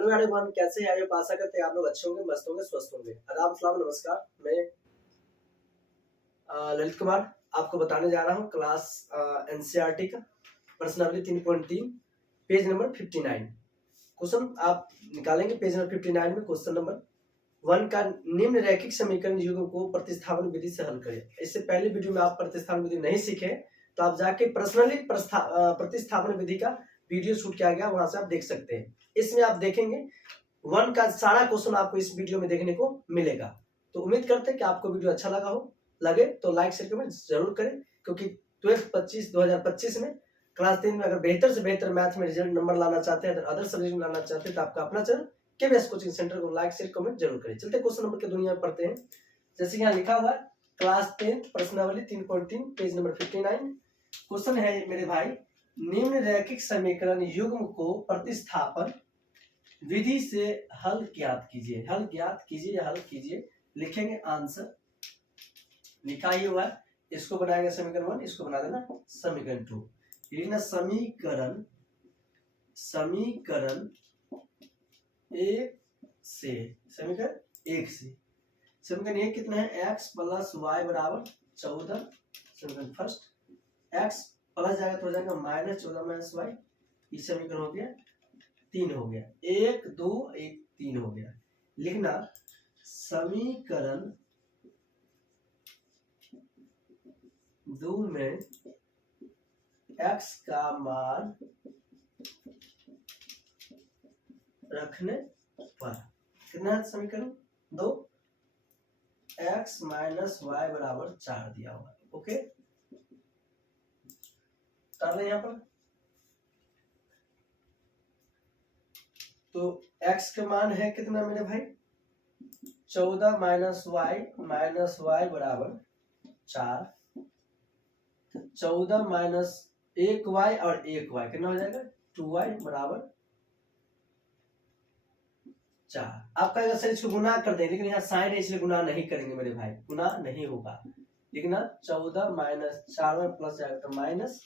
Hello everyone, कैसे हैं? आप आशा करते हैं आप लोग अच्छे होंगे, मस्त होंगे, स्वस्थ होंगे। आदाब, सलाम, नमस्कार। मैं ललित कुमार आपको बताने जा रहा हूँ क्लास एनसीईआरटी का पर्सनालिटी 3.3 पेज नंबर 59 क्वेश्चन आप निकालेंगे। पेज नंबर 59 में क्वेश्चन नंबर 1 का निम्न रैखिक समीकरण युग्म को प्रतिस्थापन विधि से हल करें। इससे पहले वीडियो में आप प्रतिस्थापन विधि नहीं सीखे तो आप जाके पर्सनली प्रतिस्थापन विधि का वीडियो शूट किया गया, वहां से आप देख सकते हैं। इसमें आप देखेंगे 1 का सारा क्वेश्चन आपको इस वीडियो में देखने को मिलेगा। तो उम्मीद करते हैं कि आपको वीडियो अच्छा लगे तो लाइक शेयर कमेंट जरूर करें, क्योंकि 2025 में क्लास 10 में अगर बेहतर से बेहतर मैथ में रिजल्ट नंबर लाना चाहते हैं, अदर सब्जेक्ट में लाना चाहते हैं तो आपका अपना चैनल केबीएस कोचिंग सेंटर को लाइक शेयर कमेंट जरूर करें। चलते क्वेश्चन नंबर के दुनिया में पढ़ते हैं। जैसे यहाँ लिखा हुआ है क्लास 10 प्रश्नावली 3.3 पेज नंबर 59। क्वेश्चन है मेरे भाई, निम्न रैखिक समीकरण युग्म को प्रतिस्थापन विधि से हल ज्ञात कीजिए। हल ज्ञात कीजिए या हल कीजिए, लिखेंगे आंसर। लिखा ही हुआ है, इसको बनाएंगे समीकरण 1, इसको बना देना समीकरण 2। लिखना समीकरण 1 से, समीकरण 1 से। समीकरण 1 कितना है? x प्लस वाई बराबर 14। समीकरण फर्स्ट x प्लस जाएगा तो हो जाएगा माइनस 14 माइनस वाई। ये समीकरण हो गया 3 हो गया। 1 2 1 3 हो गया। लिखना समीकरण 2 में x का मान रखने पर कितना है? समीकरण 2 x माइनस वाई बराबर 4 दिया हुआ है। ओके, कर यहाँ पर तो x का मान है कितना मेरे भाई? 14 माइनस वाई बराबर 4। 14 माइनस 1y और 1y कितना हो जाएगा? 2y बराबर 4। आपका अगर सर इसको गुना कर दें, लेकिन यहाँ साइन है इसलिए गुना नहीं करेंगे मेरे भाई, गुना नहीं होगा। लिखना 14 माइनस 4y प्लस जाएगा तो माइनस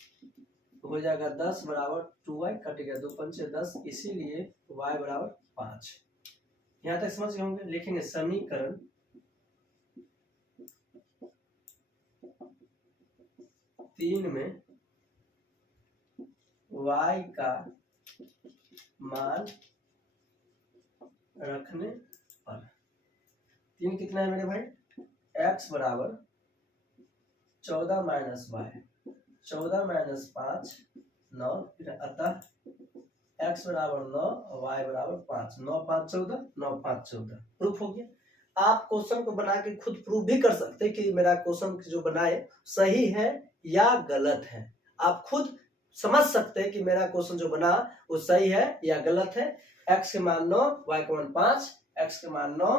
हो जाएगा 10 बराबर 2y, कट गया 2 पंचे 10, इसीलिए y बराबर 5। यहाँ तक समझ गए होंगे। लिखेंगे समीकरण 3 में y का मान रखने पर 3 कितना है मेरे भाई? x बराबर 14 माइनस वाई, 14 माइनस 5 9, अतः x बराबर 9 y बराबर 5। 9 5 14, 9 5 14। प्रूफ हो गया। आप क्वेश्चन को बना के खुद प्रूफ भी कर सकते हैं कि मेरा क्वेश्चन जो बनाए सही है या गलत है। आप खुद समझ सकते हैं कि मेरा क्वेश्चन जो बना वो सही है या गलत है। x के मान 9, y के मान 5, x के मान 9,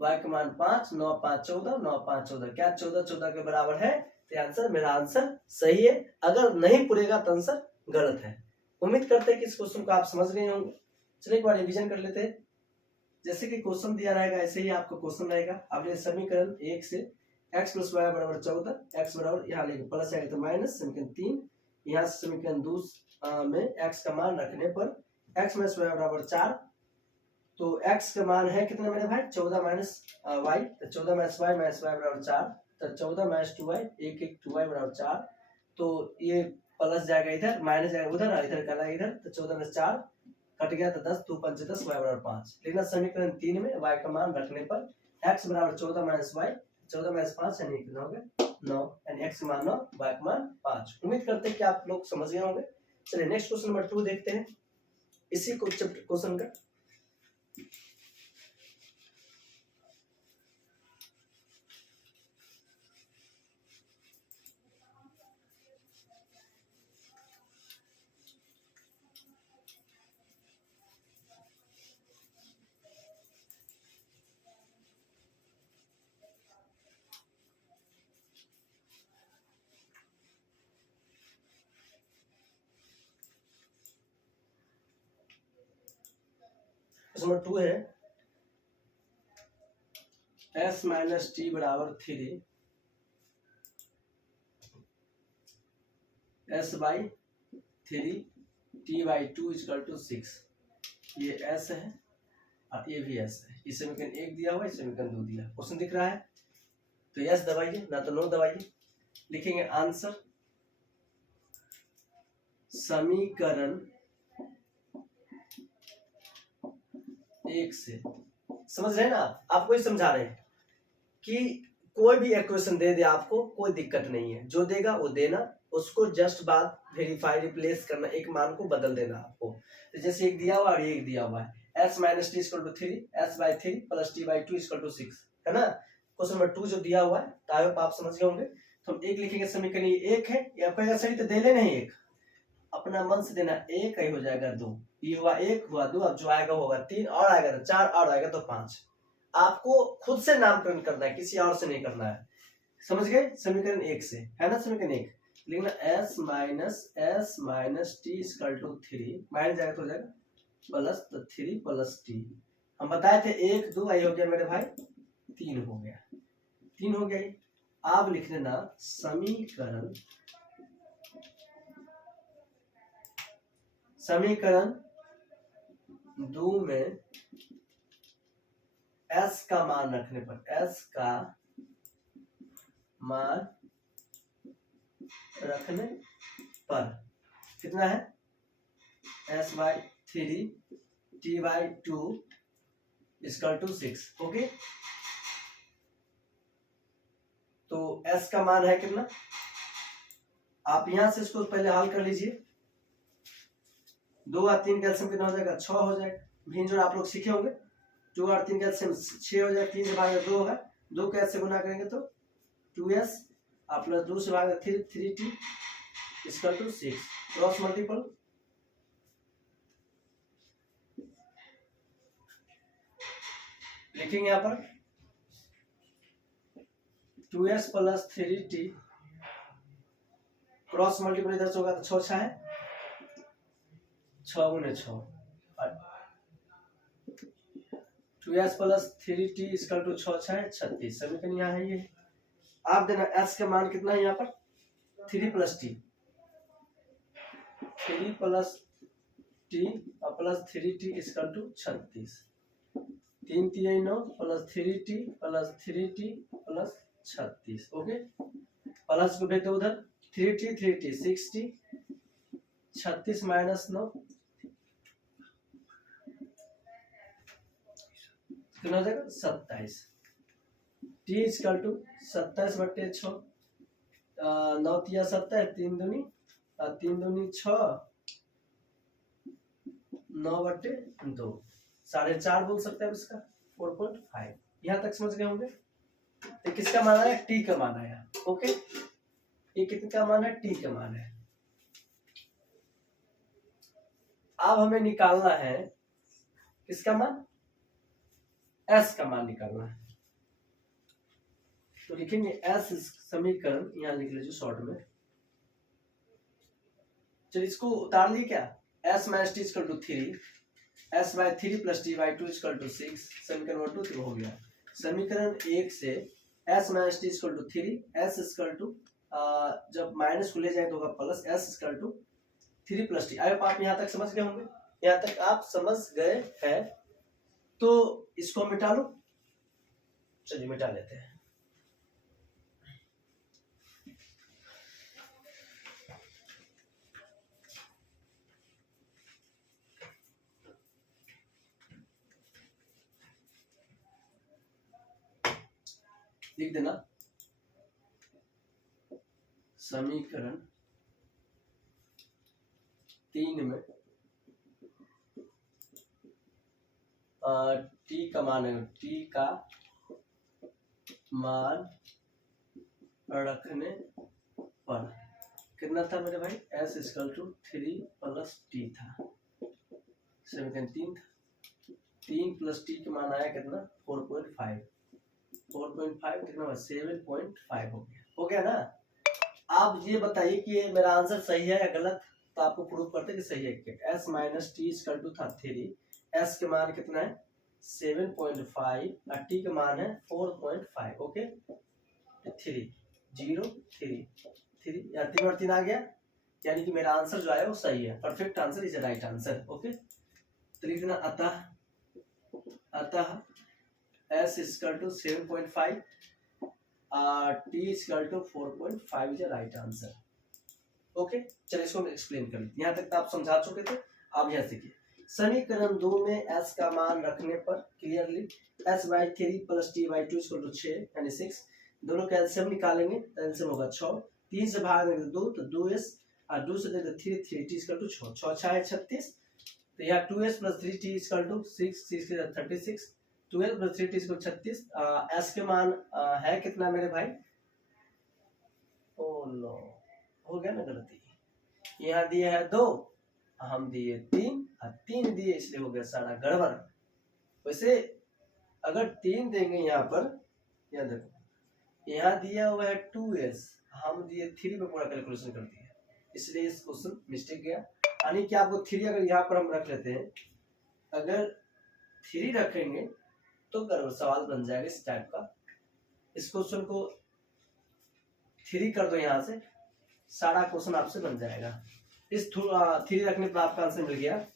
y के मान 5, 9 5 14, 9 5 14। क्या 14 14 के बराबर है? तो आंसर, मेरा आंसर सही है। अगर नहीं पूरेगा तो आंसर गलत है। उम्मीद करते हैं कि इस क्वेश्चन को आप समझ गए होंगे। चलिए एक बार रिवीजन कर लेते हैं। जैसे कि क्वेश्चन दिया रहेगा ऐसे ही आपका क्वेश्चन रहेगा। अब ये समीकरण 1 से x प्लस वाई बराबर 14, x बराबर यहाँ लेंगे प्लस आएगा तो माइनस। समीकरण 3 यहाँ से समीकरण 2 में x का मान रखने पर x माइनस वाई बराबर 4। तो x का मान है कितना मेरे भाई? 14 माइनस वाई, तो 14 माइनस वाई बराबर 4, तो 14 माइनस 2y 1 1 2y बराबर 4। तो ये प्लस जाएगा इधर, माइनस जाएगा उधर, इधर का इधर, तो 14 में 4 कट गया तो 10 2 5 10, y बराबर 5। लेकिन समीकरण 3 में y का मान रखने पर x बराबर 14 माइनस वाई, 14 माइनस 5 यानी कितना हो गया 9, यानी x का मान 9, y का मान 5। उम्मीद करते हैं कि आप लोग समझ गए होंगे। चलिए नेक्स्ट क्वेश्चन नंबर 2 देखते हैं। इसी क्वेश्चन का नंबर 2 है s माइनस टी बराबर 3 s by 3 t by 2 equal to 6। ये एस है और ये भी एस है। इस समीकरण 1 दिया हुआ है, इस समीकरण 2 दिया। क्वेश्चन दिख रहा है तो यस दबाइए, ना तो नो दबाइए। लिखेंगे आंसर समीकरण 1 से। समझ रहे हैं ना आप? आपको ही समझा रहे हैं कि कोई भी इक्वेशन दे दे आपको, कोई दिक्कत नहीं है, जो देगा वो देना, उसको जस्ट बाद वेरीफाई रिप्लेस करना, एक मान को बदल देना आपको। तो जैसे एक दिया हुआ और एक दिया हुआ है, s minus t equal to 3, s/3 plus t/2 equal to 6, है ना। क्वेश्चन नंबर 2 जो दिया हुआ है, तो आई होप आप समझ गए होंगे। तो हम एक लिखेंगे, समीकरण ये 1 है, या कहेगा सही तो दे लेना है 1, अपना मन से देना, 1 ही हो जाएगा 2, ये हुआ 1 हुआ 2, अब जो आएगा होगा 3 और आएगा तो 4 और आएगा तो 5। आपको खुद से नामकरण करना है, किसी और से नहीं करना है। समझ गए? समीकरण 1 से है ना, समीकरण 1 लिखना s minus t equal to 3, minus जाएगा तो हो जाएगा प्लस, तो 3 प्लस टी। हम बताए थे 1 2, आई हो गया मेरे भाई 3 हो गया, 3 हो गया। आप लिख देना समीकरण 2 में s का मान रखने पर, s का मान रखने पर कितना है, s/3 t/2 equal to 6। Okay, तो s का मान है कितना, आप यहां से इसको पहले हल कर लीजिए। 2 और 3 कैल्शियम कितना हो जाएगा, 6 हो जाएगा। भिन्न जोड़ आप लोग सीखे होंगे, 2 और 3 कैल्शियम 6 हो जाएगा, 3 से भागा 2 होगा, 2 को s से गुना करेंगे तो 2s और प्लस 2 से भागा 3t equal to 6। Cross multiple, लिखेंगे यहाँ पर 2s plus 3t, cross multiple इधर से होगा तो 6 6 है, 6 गुने 6, 2s plus 3t equal to 6 6 है 36। समीकरण यहाँ है ये। आप देना s का मान कितना है यहाँ पर, 3 प्लस टी, 3 प्लस टी और plus 3t equal to 36। 3 3 9 plus 3t plus 3t plus 36। Okay, plus को भेज दो उधर, 3t 6t, 36 माइनस 9 कितना हो जाएगा 27। t इक्वल टू 27/6, 9 तिया 27, 3 दूनी 6, 9/2, 4.5 बोल सकते हैं इसका, 4.5। यहाँ तक समझ गए होंगे। तो किसका मान आया, टी का मान आया। ओके, ये कितने का मान है, टी का मान है। अब हमें निकालना है किसका मान, एस का मान निकालना है। तो लिखेंगे एस समीकरण, यहाँ लिख लीजिए शॉर्ट में। चलिए इसको उतार लिए क्या, s minus t equal to 3, s/3 plus t/2 equal to 6। समीकरण 1 2 हो गया। समीकरण 1 से s minus t equal to 3, s equal to, जब माइनस को ले जाए तो होगा plus, s equal to 3 plus t. I hope आप यहाँ तक समझ गए होंगे। यहाँ तक आप समझ गए हैं तो इसको मिटा लो। चलिए मिटा लेते हैं। लिख देना समीकरण 3 में टी का मान है, टी का मान रखने पर कितना था मेरे भाई, s इक्वल टू 3 प्लस टी था। समीकरण 3 था, 3 प्लस टी का मान आया कितना 4.5, 4.5 कितना हुआ 7.5 हो गया ना। आप ये बताइए कि ये मेरा आंसर सही है या गलत, तो आपको प्रूव करते कि सही है। क्या s minus t equal to था 3, s के मान कितना है 7.5 और t का मान है 4.5। ओके, 3 0 3 3 या 3 और 3 आ गया, यानी कि मेरा आंसर जो है वो सही है। Perfect answer is right answer. Okay, तो लिखना अतः s equal to 7.5 t equal to 4.5 is right answer. Okay, चलिए इसको हम एक्सप्लेन कर लेते हैं। यहाँ तक तो आप समझा चुके थे, आप यहाँ सीखिए। समीकरण 2 में s का मान रखने पर clearly s/3 plus t/2 equal to 6 यानी 6, दोनों का एलसीएम निकालेंगे तो एलसीएम होगा 6, 3 से भाग देंगे तो 2, तो 2s और 2 से देंगे 3, 3t इक्वल टू 6, 6 6 है 36, तो यहाँ 2s plus 3t equal to 6, 6 के 36, 12 प्लस 3t इक्वल 36। s के मान है कितना मेरे भाई? ओ नो, हो गया ना गलती, यहाँ दिए है 2, हम दिए 3 और 3 दिए, इसलिए हो गया सारा गड़बड़। वैसे अगर 3 देंगे यहाँ पर, यहाँ देखो यहाँ दिया हुआ है 2s, हम दिए 3 पे पूरा कैलकुलेशन कर दिया, इसलिए इस क्वेश्चन मिस्टेक गया। यानी कि आपको 3 अगर यहाँ पर हम रख लेते हैं, अगर 3 रखेंगे तो गड़बड़ सवाल बन जाएगा इस टाइप का। इस क्वेश्चन को 3 कर दो, यहाँ से सारा क्वेश्चन आपसे बन जाएगा। इस 3 रखने पर आपका आंसर मिल गया।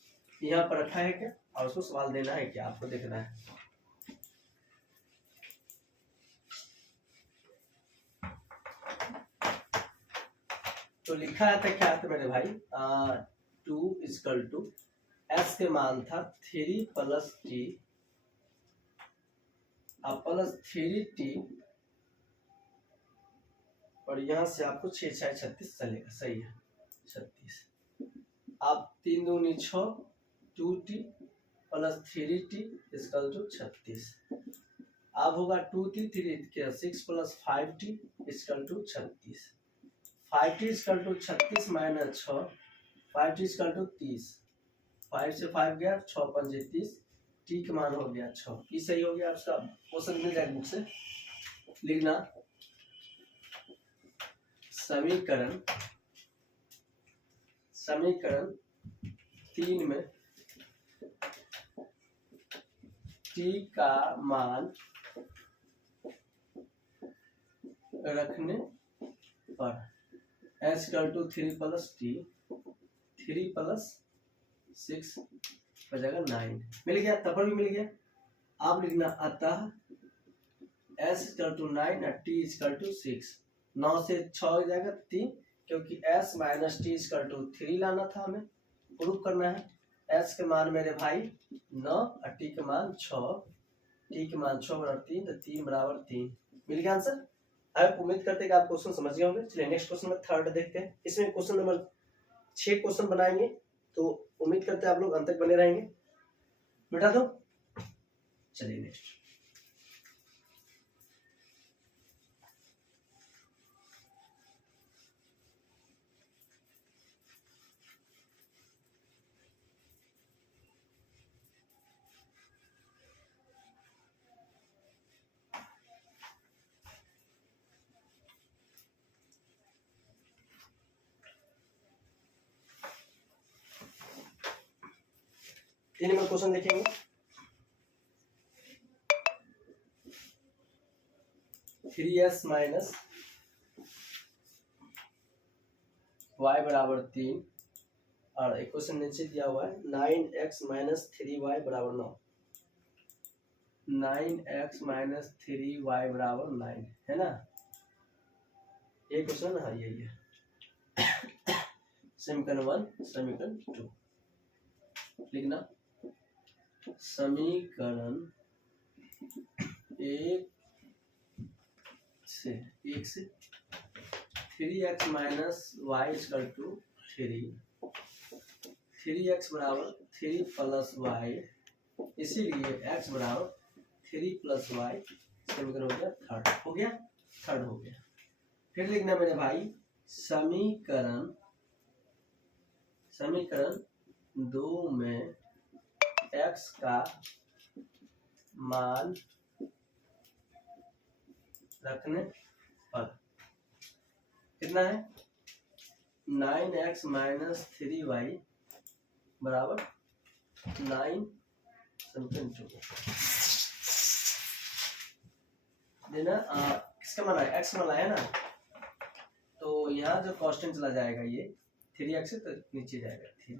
यहाँ पर रखा है क्या और उसको सवाल देना है क्या, आपको देखना है। तो लिखा है था क्या था मेरे भाई, 2 इक्वल टू s के मान था 3 प्लस t प्लस 3t, और यहाँ से आपको 6 6 36 चलेगा, सही है 36। आप 3 दूनी 6, 2t plus 3t equal to 36। अब होगा 2t 3 के 6 plus 5t equal to 36, 5t equal to 36 minus 6, 5t equal to 30, 5 से 5 गया, 6 5 30, t का मान हो गया 6। ये सही हो गया आपका क्वेश्चन, मिल जाएगा बुक से। लिखना समीकरण 3 में t का मान रखने पर s equal to 3 plus t, 3 plus 6 हो जाएगा 9, मिल गया, तब भी मिल गया। आप लिखना अतः s इक्वल टू 9 और t इक्वल टू 6, 9 से 6 हो जाएगा 3, क्योंकि s minus t equal to 3 लाना था, हमें प्रूफ करना है। s के मान मेरे भाई 9 और t के मान 6, t के मान 6 बराबर 3, तो 3 बराबर 3, मिल गया आंसर। आप उम्मीद करते हैं कि आप क्वेश्चन समझ गए होंगे। चलिए नेक्स्ट क्वेश्चन में थर्ड देखते हैं। इसमें क्वेश्चन नंबर 6 क्वेश्चन बनाएंगे, तो उम्मीद करते हैं आप लोग अंत तक बने रहेंगे। मिटा दो, चलिए नेक्स्ट। तीन नंबर क्वेश्चन देखेंगे। थ्री एस माइनस वाई बराबर 3, और एक क्वेश्चन नीचे दिया हुआ है 9x माइनस 3y बराबर 9, 9x माइनस 3y बराबर 9 है ना, ये क्वेश्चन। हाँ यही है। समीकरण 1 समीकरण 2 लिखना। समीकरण 1 से 3x minus y equal to 3x बराबर 3 प्लस वाई, इसीलिए x बराबर 3 प्लस वाई, समीकरण हो गया थर्ड, हो गया थर्ड हो गया। फिर लिखना मेरे भाई समीकरण 2 में x का मान रखने पर कितना है 9x माइनस 3y बराबर 9 समीकरण 2 देना। किसका मान आया, x मान आया ना, तो यहाँ जो कांस्टेंट चला जाएगा, ये 3x से तो नीचे जाएगा, 3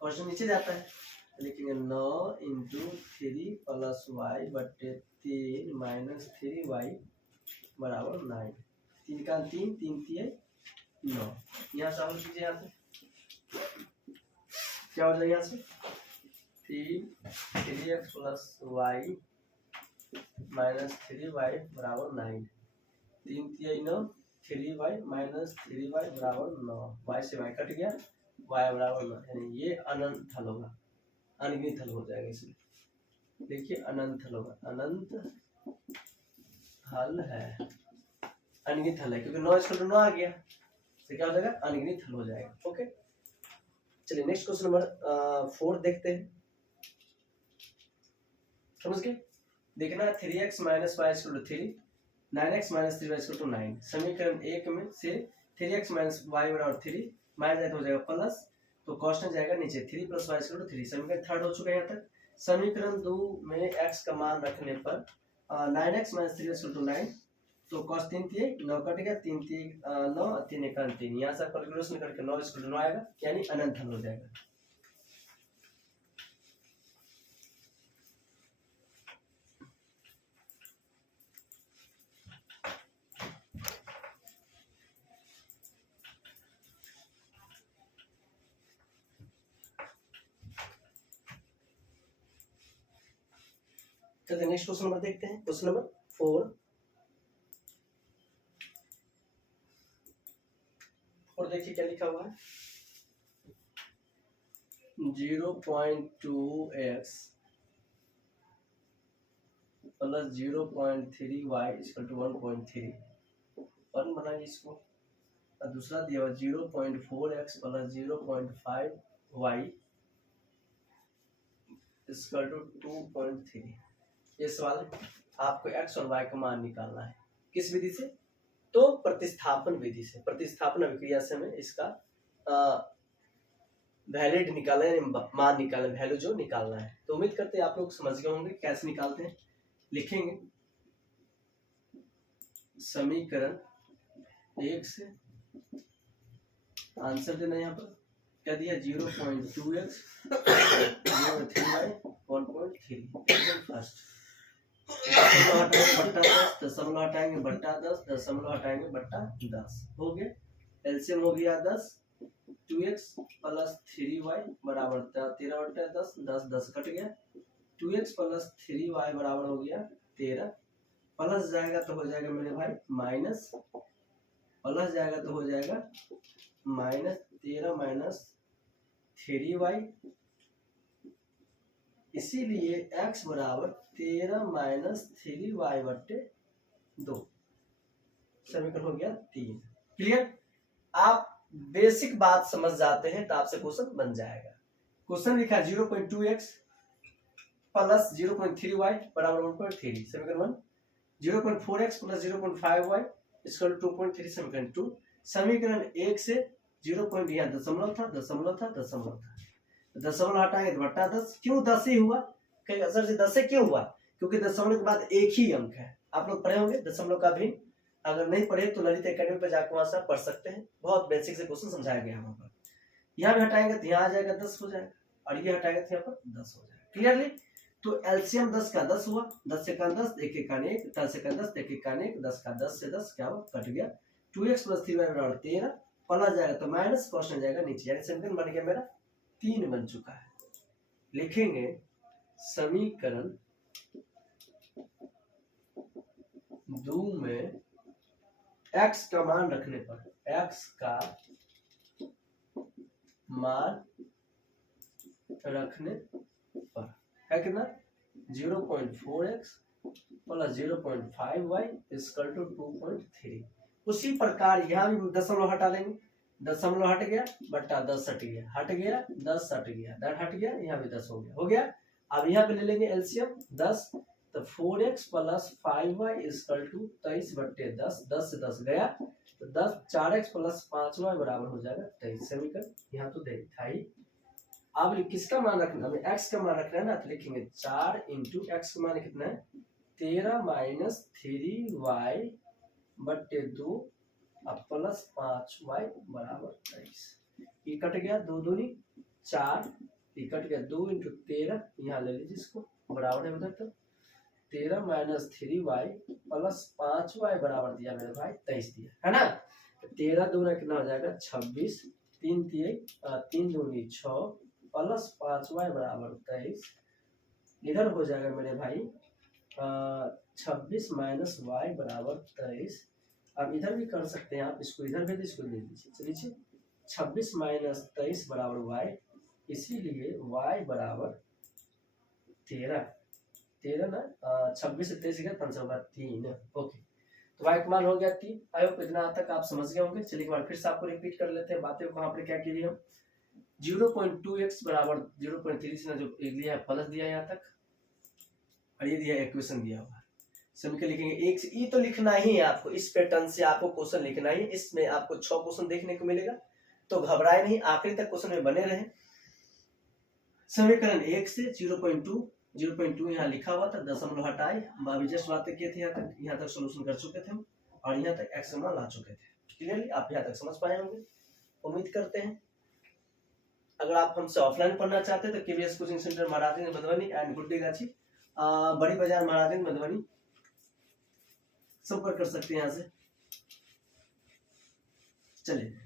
कांस्टेंट नीचे जाता है, लिखेंगे 9 इंटू 3 प्लस वाई बटे 3 माइनस 3y बराबर 9। 3 का 3 3 3 9। यहाँ से हम कीजिए, यहाँ से क्या हो जाएगा, यहाँ से 3x plus Y minus 3y बराबर 9। 3 3 9, 3y माइनस 3y बराबर 9। y से y कट गया, y बराबर 9, यानी ये अनंत हल होगा, अनगिनत हल हो जाएगा। इसलिए देखिए अनंत हल होगा, अनंत हल है, अनगिनत हल है, क्योंकि 9 इसका 9 आ गया तो क्या हो जाएगा, अनगिनत हल हो जाएगा। ओके, चलिए नेक्स्ट क्वेश्चन नंबर 4 देखते हैं। समझ गए? देखना 3x minus y equal to 3, 9x minus 3y equal to 9। समीकरण 1 में से 3x माइनस वाई बराबर 3 माइनस हो जाएगा प्लस, तो कांस्टेंट जाएगा नीचे, 3 प्लस वाई इक्वल टू 3। समीकरण थर्ड हो चुका है यहाँ तक। समीकरण 2 में x का मान रखने पर 9x minus 3y equal to 9, तो cos 3 3 9 कट गया, 3 3 9 3 1 3, यहाँ से कैलकुलेशन करके 9 इक्वल टू 9 आएगा, यानी अनंत हल हो जाएगा। चलिए नेक्स्ट क्वेश्चन नंबर देखते हैं। क्वेश्चन नंबर 4 और देखिए क्या लिखा हुआ है, 0.2x plus 0.3y equal to 1.3 one बनाएंगे इसको, और दूसरा दिया हुआ 0.4x plus 0.5y equal to 2.3। ये सवाल आपको x और y का मान निकालना है। किस विधि से? तो प्रतिस्थापन विधि से, प्रतिस्थापन अभिक्रिया से हमें इसका वैलिड निकालना है, मान निकालना, वैल्यू जो निकालना है। तो उम्मीद करते हैं आप लोग समझ गए होंगे कैसे निकालते हैं। लिखेंगे समीकरण 1 से आंसर देना, यहाँ पर क्या दिया 0.2x 3y 1.3। फर्स्ट दशमलव हटाएंगे बट्टा 10, दशमलव हटाएंगे बट्टा 10, हो गया। एलसीएम हो गया 10, 2x प्लस 3y बराबर 13 बट्टा 10, 10 10 कट गया, 2x प्लस 3y बराबर हो गया 13, प्लस जाएगा तो हो जाएगा मेरे भाई माइनस, प्लस जाएगा तो हो जाएगा माइनस 13 माइनस 3y, इसीलिए x बराबर 13 माइनस 3y बट्टे 2। समीकरण हो गया 3। क्लियर? आप बेसिक बात समझ जाते हैं तो आपसे क्वेश्चन बन जाएगा। क्वेश्चन लिखा 0.2x प्लस 0.3y बराबर 1.3। समीकरण 1, 0.4x plus 0.5y equal to 2.3। समीकरण 2, समीकरण 1 से 0. यहाँ दशमलव था, दशमलव था, दशमलव था, दशमलव हटाएंगे तो बट्टा 10। क्यों 10 ही हुआ? सर से 10 से क्यों हुआ? क्योंकि दशमलव के बाद एक ही अंक है। आप लोग पढ़े होंगे दशमलव का भिन्न, अगर नहीं पढ़े तो ललित एकेडमी पर जाकर वहां से पढ़ सकते हैं, बहुत बेसिक से क्वेश्चन समझाया गया वहां पर। यहाँ भी हटाएंगे तो यहाँ आ जाएगा 10 हो जाएगा, और ये हटाएंगे तो यहाँ पर 10 हो जाएगा। क्लियरली? तो एलसीएम 10 का 10 हुआ, 10 से 10, 1 1 1, 10 से 10, 1 1 1, 10 का 10 से 10 क्या हुआ, कट गया। 2x प्लस 3y बराबर 13, प्लस जाएगा तो माइनस, क्वेश्चन जाएगा नीचे, यानी समीकरण बन गया मेरा 3 बन चुका है। लिखेंगे समीकरण 2 में x का मान रखने पर, x का मान रखने पर है कितना 0.4x plus 0.5y equal to 2.3। उसी प्रकार यहाँ भी दशमलव हटा लेंगे, दशमलव हट गया बट्टा 10 हट गया, हट गया 10 हट गया, 10 हट गया, यहाँ भी 10 हो गया, हो गया। अब यहाँ पे ले लेंगे एलसीएम 10, तो 4x plus 5y equal to 23 बट्टे 10, 10 से 10 गया तो 10, 4x प्लस 5y बराबर हो जाएगा 23। समीकरण यहाँ तो था ही। अब किसका मान रखना, हमें x का मान रखना है ना, तो लिखेंगे 4 इंटू x का मान कितना है 13 माइनस 3y बट्टे 2 अब प्लस 5y बराबर 23। ये कट गया, 2 दूनी 4, ये कट गया 2 इंटू 13, यहाँ ले लीजिए इसको, बराबर है उधर तक 13 माइनस 3y प्लस 5y बराबर दिया मेरे भाई 23 दिया है ना। 13 दूना कितना हो जाएगा 26, 3 दूनी 6 प्लस 5y बराबर 23, इधर हो जाएगा मेरे भाई 26 माइनस वाई बराबर 23। अब इधर भी कर सकते हैं आप, इसको इधर भेज इसको दे दीजिए। चलिए 26 माइनस 23 बराबर वाई, इसीलिए y बराबर 13 ना 26 से 23 गया 5 होगा 3। ओके, तो y का मान हो गया 3। आई होप इतना तक आप समझ गए होंगे। चलिए एक बार फिर से आपको रिपीट कर लेते हैं बातें को। यहाँ पर क्या कीजिए हम 0.2x बराबर 0.3 से ना जो लिया है प्लस दिया यहाँ तक, और ये दिया इक्वेशन दिया हुआ समीकरण लिखेंगे। एक से ये तो लिखना ही है आपको, इस पैटर्न से आपको क्वेश्चन लिखना ही। इसमें आपको 6 क्वेश्चन देखने को मिलेगा, तो घबराए नहीं, आखिरी तक क्वेश्चन में बने रहे। समीकरण 1 से 0.2 यहाँ लिखा हुआ था, दशमलव हटाए, अभी जस्ट बातें किए थे यहाँ तक सोल्यूशन कर चुके थे हम, और यहाँ तक एक्स मान ला चुके थे। क्लियरली आप यहाँ तक समझ पाए होंगे, उम्मीद करते हैं। अगर आप हमसे ऑफलाइन पढ़ना चाहते हैं तो KVS coaching centre Maharajganj Madhubani and Guddegachhi बड़ी बाजार महाराजगंज मधुबनी संपर्क कर सकते हैं यहाँ से। चलिए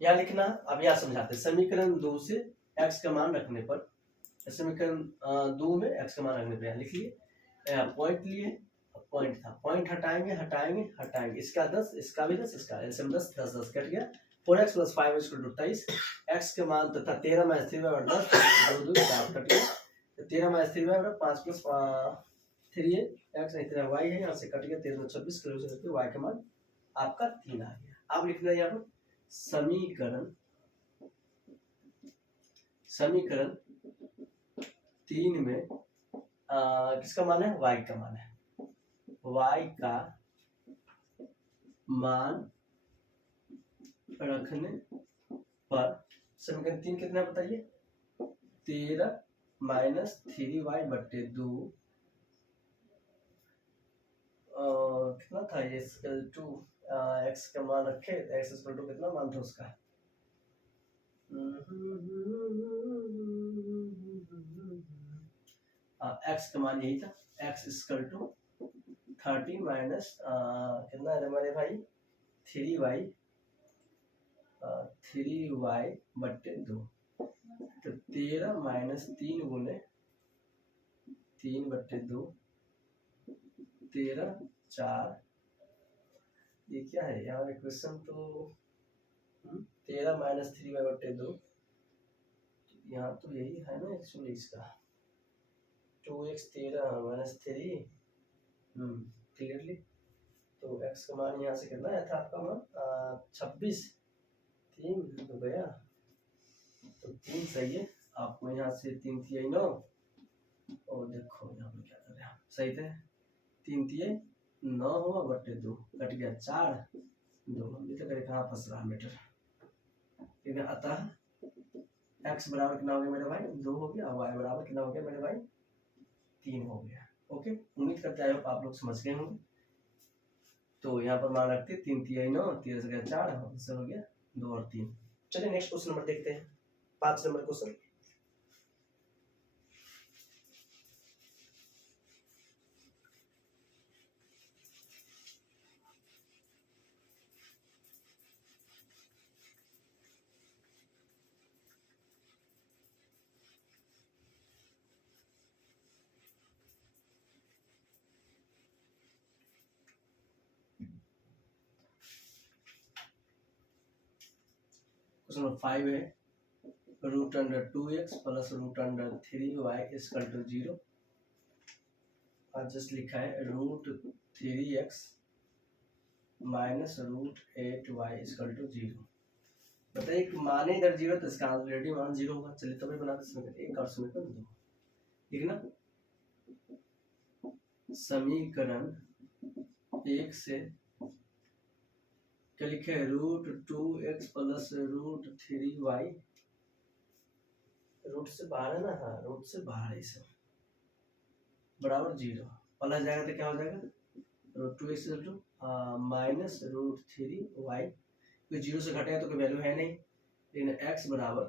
यहाँ लिखना, अब यहाँ समझाते हैं। समीकरण 2 से x का मान रखने पर, समीकरण 2 में x का मान रखने पर यहाँ लिख लिए, पॉइंट लिए, पॉइंट था, पॉइंट हटाएंगे, इसका 10, इसका भी 10, इसका एलसीएम 10 कट गया 4x + 5 = 23। x के मान तो था 13 - 3y = 10, 2 2 4 कट गया, 13 - 3y = 5 + 3 है, x नहीं 3 y है, यहाँ से कट गया 13 में 26 कैलकुलेशन करके y का मान आपका 3 आ गया। अब लिखना है यहाँ पर समीकरण 3 में किसका मान है, y का मान है, y का मान रखने पर समीकरण 3 कितना बताइए, 13 - 3y/2 कितना था ये, टू एक्स का मान रखे, एक्स इक्वल टू कितना मान था उसका, एक्स का मान यही था, एक्स इक्वल टू 30 माइनस कितना है हमारे भाई 3y 3y/2, तो 13 - 3 गुने 3/2, 13 4, ये क्या है यहाँ क्वेश्चन, तो 13 - 3y/2, यहाँ तो यही है ना एक्चुअली इसका 2x 13 - 3 क्लियरली। तो x का मान यहाँ से कितना आया था आपका मान 26, 3 तो गया, तो 3 सही है, आपको यहाँ से 3 3 9, और देखो यहाँ पर क्या कर रहे हैं सही थे, 3 3 9 हुआ बटे 2 कट गया 4 2, अभी तक कहाँ फंस रहा मीटर। ठीक है, अतः x बराबर कितना हो गया मेरे भाई 2 हो गया, y बराबर कितना हो गया मेरे भाई 3 हो गया। ओके, उम्मीद करते हैं आप लोग समझ गए होंगे। तो यहाँ पर मान रखते 3 3 9, 13 से गया 4, आंसर हो गया 2 और 3। चलिए नेक्स्ट क्वेश्चन नंबर देखते हैं, 5 नंबर क्वेश्चन। क्वेश्चन नंबर 5 है, √2x + √3y = 0। और जस्ट लिखा है √3x - √8y = 0। बताइए कि माने इधर 0 तो इसका ऑलरेडी मान 0 होगा। चलिए तभी बनाते समीकरण 1 और समीकरण 2, ठीक ना। समीकरण 1 से क्या लिखे, √2x + √3y, रूट से बाहर है ना, हाँ रूट से बाहर है सब, बराबर 0, प्लस जाएगा तो क्या हो जाएगा √2x - √3y, कोई 0 से घटेगा तो कोई वैल्यू है नहीं, लेकिन एक्स बराबर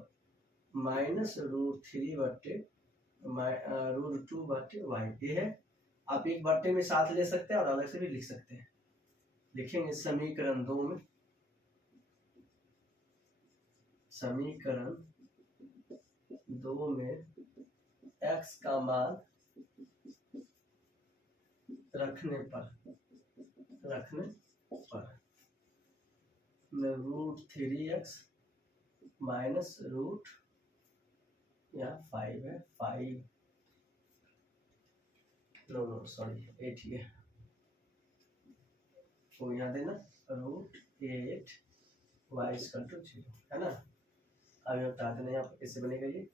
-√3/√2/y ये है। आप एक बट्टे में साथ ले सकते हैं और अलग से भी लिख सकते हैं। लिखेंगे समीकरण 2 में, समीकरण 2 में x का मान रखने पर √3x माइनस रूट यहाँ 5 है, 5 सॉरी 8 ही है, तो यहाँ देना √8 y = 0 है ना। अब यहाँ बता देना यहाँ पर कैसे बनेगा ये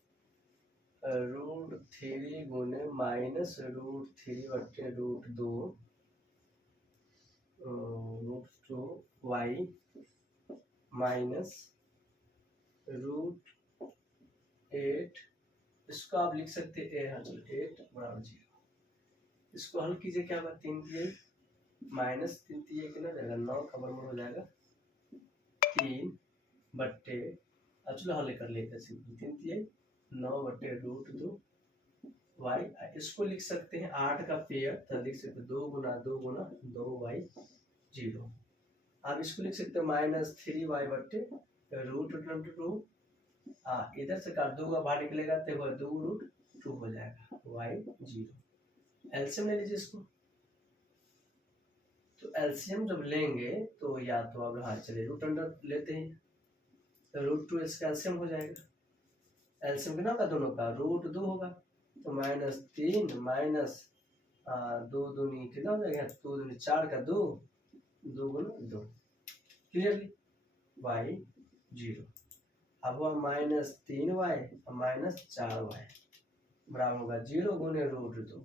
√3 गुने -√3/√2 माइनस √8, इसको आप लिख सकते हैं 8 = 0। इसको हल कीजिए, क्या होगा 3 -3 कितना जाएगा 9 का वर्गमूल हो जाएगा 3 बट्टे, चलो हल कर लेते हैं सिंपल, 3 9/√2 y। इसको लिख सकते हैं 8 का पेयर, तो लिख सकते हैं 2 गुना 2y 0। आप इसको लिख सकते हैं -3y/√2। इधर से का 2 का बाहर निकलेगा तो 2√2 हो जाएगा y 0। एलसीएम ले लीजिए इसको, तो एलसीएम जब लेंगे तो या तो अब हाँ चलिए रूट अंडर लेते हैं, तो √2 इसका एलसीएम हो जाएगा। एलसीएम कितना होगा दोनों का √2 होगा, तो -3 माइनस 2 दूनी कितना हो जाएगा 2 दूनी 4 का 2 2 गुना 2 क्लियरली y 0। अब हुआ -3y -4y बराबर होगा 0 गुने √2,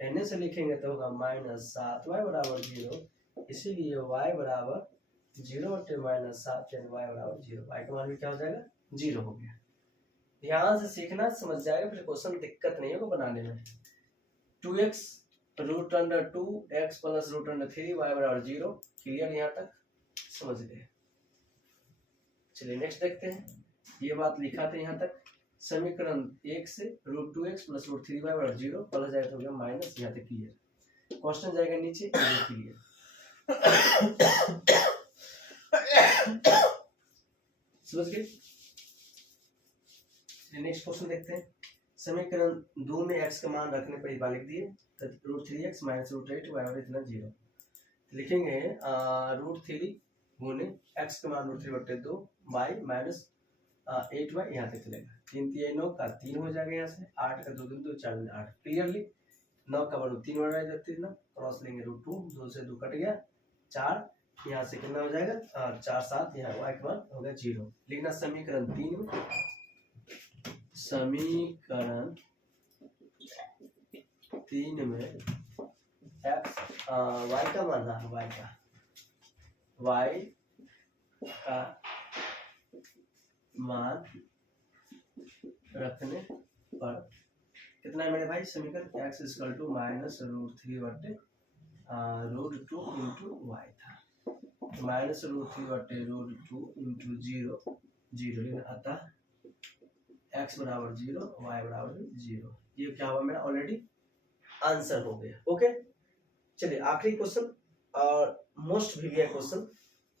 एन से लिखेंगे तो होगा -7y बराबर 0, इसीलिए y बराबर 0/-7 यानी y बराबर 0। y का मान भी क्या हो जाएगा 0 हो गया। ध्यान से सीखना, समझ जाएगा, फिर क्वेश्चन दिक्कत नहीं होगा बनाने में। 2x √2 x + √3 y बराबर 0, क्लियर यहाँ तक समझ गए। चलिए नेक्स्ट देखते हैं, ये बात लिखा था यहाँ तक। समीकरण 1 से √2x + √3y बराबर 0 प्लस जाएगा तो हो गया माइनस, यहाँ तक क्लियर। क्वेश्चन जाएगा नीचे, ये क्लियर। समझ गए। नेक्स्ट क्वेश्चन देखते हैं। समीकरण 2 में x का मान रखने पर लिख दिए, √3x माइनस √8 y बराबर इतना 0। लिखेंगे √3 गुने x का मान √3/2 y माइनस 8y, यहाँ तक चलेगा। 3 3 9 का 3 हो जाएगा, यहाँ से 8 का 2 2 4 8 क्लियरली। 9 का वर्ग 3 बन जाती है ना, क्रॉस लेंगे √2, 2 से 2 कट गया 4, यहाँ से कितना हो जाएगा 4 7, यहाँ y का मान हो गया 0। लिखना समीकरण 3 में, समीकरण 3 में x y का मान मान रखने पर कितना है मेरे भाई समीकरण x = -√3/√2 × y था, -√3/√2 × 0 अतः x बराबर 0 y बराबर 0। ये क्या हुआ मेरा ऑलरेडी आंसर हो गया। ओके चलिए आखिरी क्वेश्चन और मोस्ट वीवियर क्वेश्चन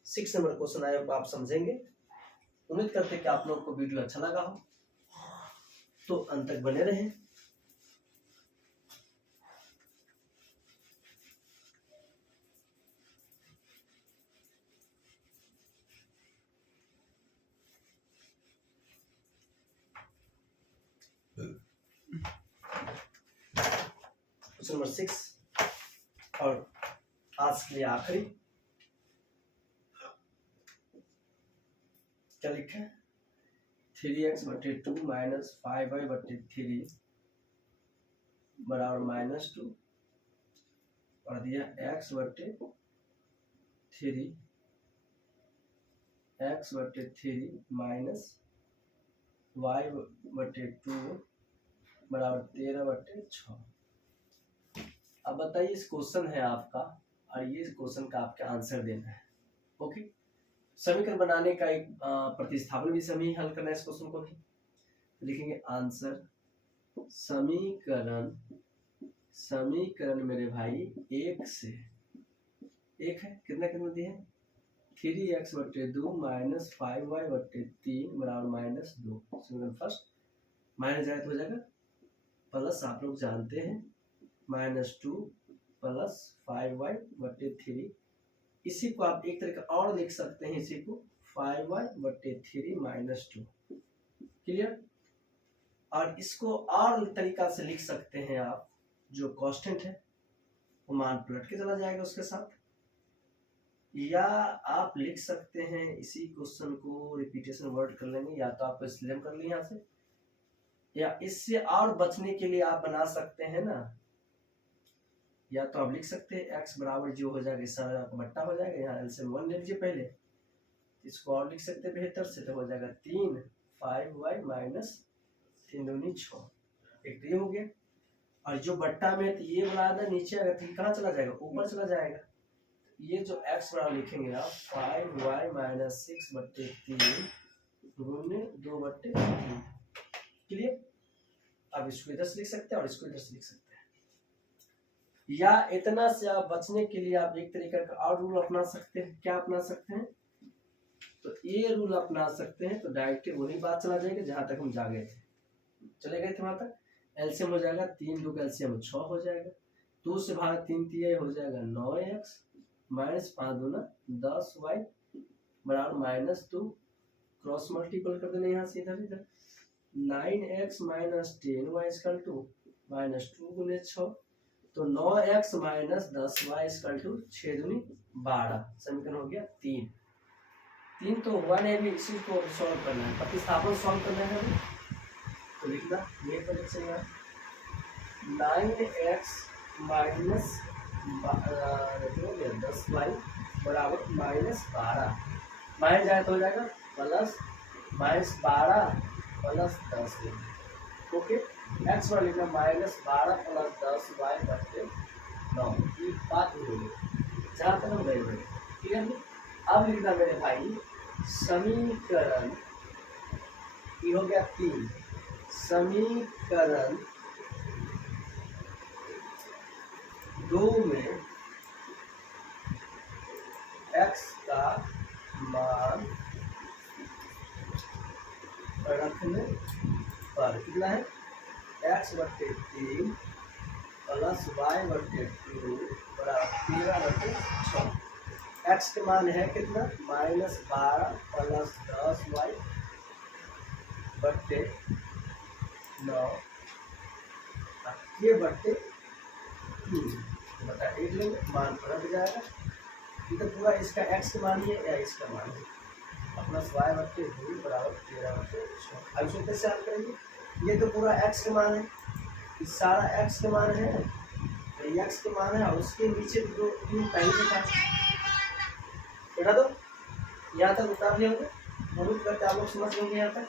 6 नंबर क्वेश्चन आया, आप समझेंगे। उम्मीद करते हैं कि आप लोग को वीडियो अच्छा लगा हो, तो अंत तक बने रहें। क्वेश्चन नंबर 6 और आज के लिए आखिरी, क्या लिखा है 3x/2 माइनस 5y/3 बराबर -2 और दिया x/3 माइनस y/2 बराबर 13/6। अब बताइए इस क्वेश्चन है आपका और ये क्वेश्चन का आपका आंसर देना है। ओके समीकरण बनाने का एक प्रतिस्थापन भी हमें हल करना है इस क्वेश्चन को भी। लिखेंगे आंसर समीकरण मेरे भाई एक से एक है, कितना कितना दिया है 3x/2 माइनस 5y/3 बराबर -2। समीकरण फर्स्ट माइनस जाए तो हो जाएगा प्लस, आप लोग जानते हैं -2 प्लस 5y/3। इसी को आप एक तरीका और लिख सकते हैं, इसी को 5y/3 -2। क्लियर। और इसको और तरीका से लिख सकते हैं आप, जो कांस्टेंट है वो मान पलट के चला जाएगा उसके साथ, या आप लिख सकते हैं इसी क्वेश्चन को रिपीटेशन वर्ड कर लेंगे, या तो आप इसलिए कर लें यहाँ से, या इससे और बचने के लिए आप बना सकते हैं ना, या तो आप लिख सकते हैं x बराबर जो हो जाएगा इस सारा आपका बट्टा हो जाएगा, यहाँ एलसीएम 1 ले लीजिए पहले, इसको और लिख सकते हैं बेहतर से, तो हो जाएगा 3 5y माइनस 3 दूनी 6। एक तो ये हो गया, और जो बट्टा में तो ये बना ना नीचे आएगा तो कहाँ चला जाएगा, ऊपर चला जाएगा। ये जो x बराबर लिखेंगे आप 5y माइनस 6/3 गुने 2/3। क्लियर। अब इसको इधर से लिख सकते हैं और इसको इधर से लिख सकते हैं, या इतना से आप बचने के लिए आप एक तरीका का और रूल अपना सकते हैं। क्या अपना सकते हैं, तो ये रूल अपना सकते हैं, तो डायरेक्ट वही बात चला जाएगा जहां तक हम जा गए थे, चले गए थे वहां तक। एलसीएम हो जाएगा 3 2 का एलसीएम 6 हो जाएगा, 2 से भाग 3 दिया हो जाएगा 9x माइनस 5 दूना 10y बराबर -2। क्रॉस मल्टीपल कर देना यहाँ से इधर इधर, 9x minus 10y equal to -2 गुने 6, तो 9x minus 10y equal to 6 दूनी 12। समीकरण हो गया 3 तो हुआ नहीं, अभी इसी को सॉल्व करना है, प्रतिस्थापन सॉल्व करना है अभी। तो लिखना ये पर लिख सकते हैं 9x माइनस 10y बराबर -12, माइनस जाए तो हो जाएगा प्लस -12 प्लस 10। ओके, x पर लिखना -12 प्लस 10y/9। ये बात हो गई जहाँ तक हम गए हुए। ठीक है, अब लिखना मेरे भाई समीकरण ये हो गया 3। समीकरण 2 में x का मान रखने पर कितना है x/3 प्लस y/2 बराबर 13/6। x के मान है कितना -12 प्लस 10y/9 ये बट्टे 3 बटा 1 लेंगे, मान पलट जाएगा। ये तो पूरा इसका x का मान है या इसका मान है, प्लस y/2 बराबर 13/6। अब इसको कैसे हल करेंगे, ये तो पूरा x का मान है, ये सारा x का मान है, x के मान है, और उसके नीचे जो पहले से था बेटा, तो यहाँ तक उतार लिया होगा, उम्मीद करते आप लोग समझ लेंगे यहाँ तक।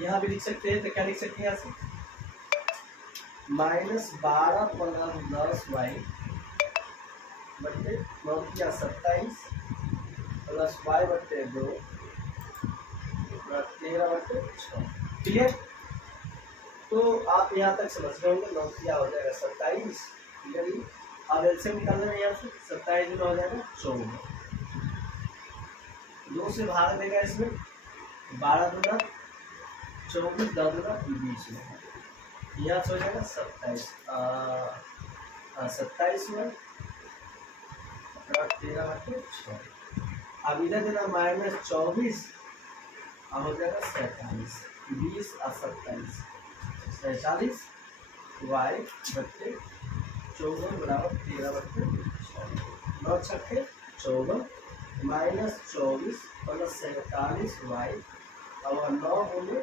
यहाँ भी लिख सकते हैं, तो क्या लिख सकते हैं यहाँ से -12 प्लस 10y बट्टे 9 किया 27 प्लस y/2 13/6। क्लियर। तो आप यहाँ तक समझ गए होंगे, 9 किया हो जाएगा 27। क्लियर। अब एलसीएम निकालना है यहाँ से, 27 दिन हो जाएगा 14, 2 से भाग देगा इसमें 12 दूना 24 10 दूना 20 में, यहाँ से हो जाएगा 27 27 में 13/6। अब इधर देना -24 हो जाएगा 47, 20 और 27 47 y/14 बराबर 13/6। 9 छक्के 14 -24 प्लस 47 y और 9 गुने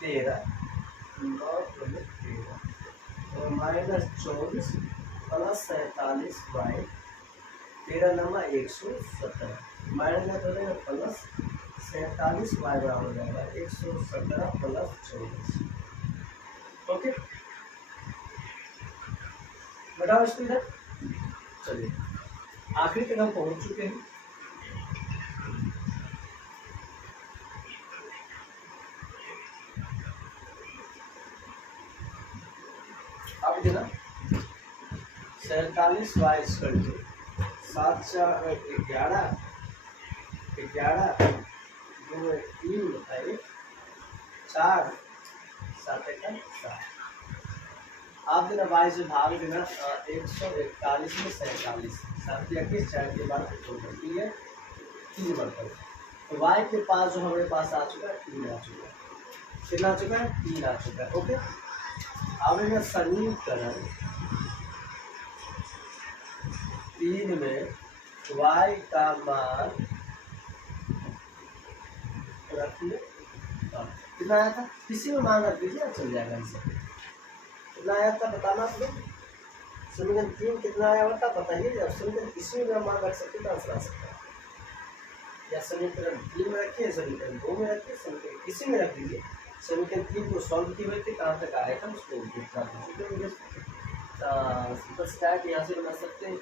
13 9 गुने 13 और -24 प्लस 47 y 13 नमा 117 माइनस हो जाएगा प्लस 47 y बराबर हो जाएगा 117 प्लस 24। ओके, बताओ इसको इधर। चलिए आखिरी तक हम पहुंच चुके हैं। अब देना 47 वाई स्क्वायर 7 4 11 11 2 3 1 4 7 1 7। आप देना वाई से भाग देना 141 में 47 7 21 4 के बाद ठीक है 3 बढ़ता। तो वाई के पास जो हमारे पास आ चुका है 3 आ चुका है। कितना आ चुका है 3 आ चुका है। ओके, अब इनका समीकरण 3 में y का मान रखिए कितना आया था, किसी में मान रख दीजिए चल जाएगा। इसे कितना आया था बताना आप लोग। समीकरण 3 कितना आया होता बताइए। जब समीकरण किसी में मान रख सकते तो आंसर आ सकता है। या समीकरण 3 में रखिए, समीकरण 2 में रखिए, समीकरण किसी में रख दीजिए। समीकरण 3 को सॉल्व किए हुए थे कहाँ तक आया था उसको देखना दीजिए। सिंपल स्टैक यहाँ से बना सकते हैं,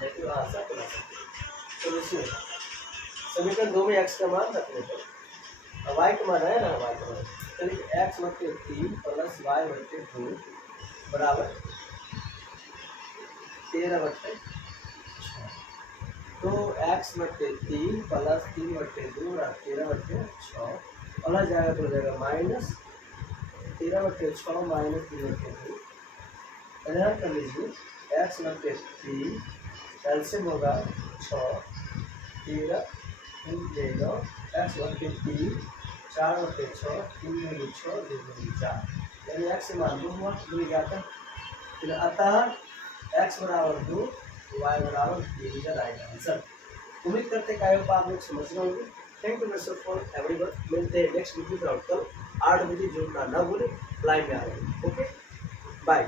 नेगेटिव आंसर बना सकते हैं। तो इसमें समीकरण 2 में x का मान रखने पर y का मान है ना, y का मान चलिए x बटे 3 प्लस y बटे 2 बराबर 13 बटे 6। तो x बटे 3 प्लस 3 बटे 2 13 बटे 6 और जाएगा तो हो जाएगा माइनस 13 बटे 6 माइनस 3 बटे 2। ध्यान कर लीजिए x बटे 3 एलसीएम होगा 6 13 देगा x बटे 3 4 बटे 6 3 में 6 2 में 4 यानी x से मान 2 हुआ मिल जाता। फिर अतः x बराबर 2 y बराबर 3 का राइट आंसर। उम्मीद करते हैं कि आप लोग समझ रहे होंगे। Thank you for everyone. मिलते हैं नेक्स्ट वीडियो पर। कल 8 बजे जुड़ना ना भूलें, लाइव में आ रहे हैं। Okay bye.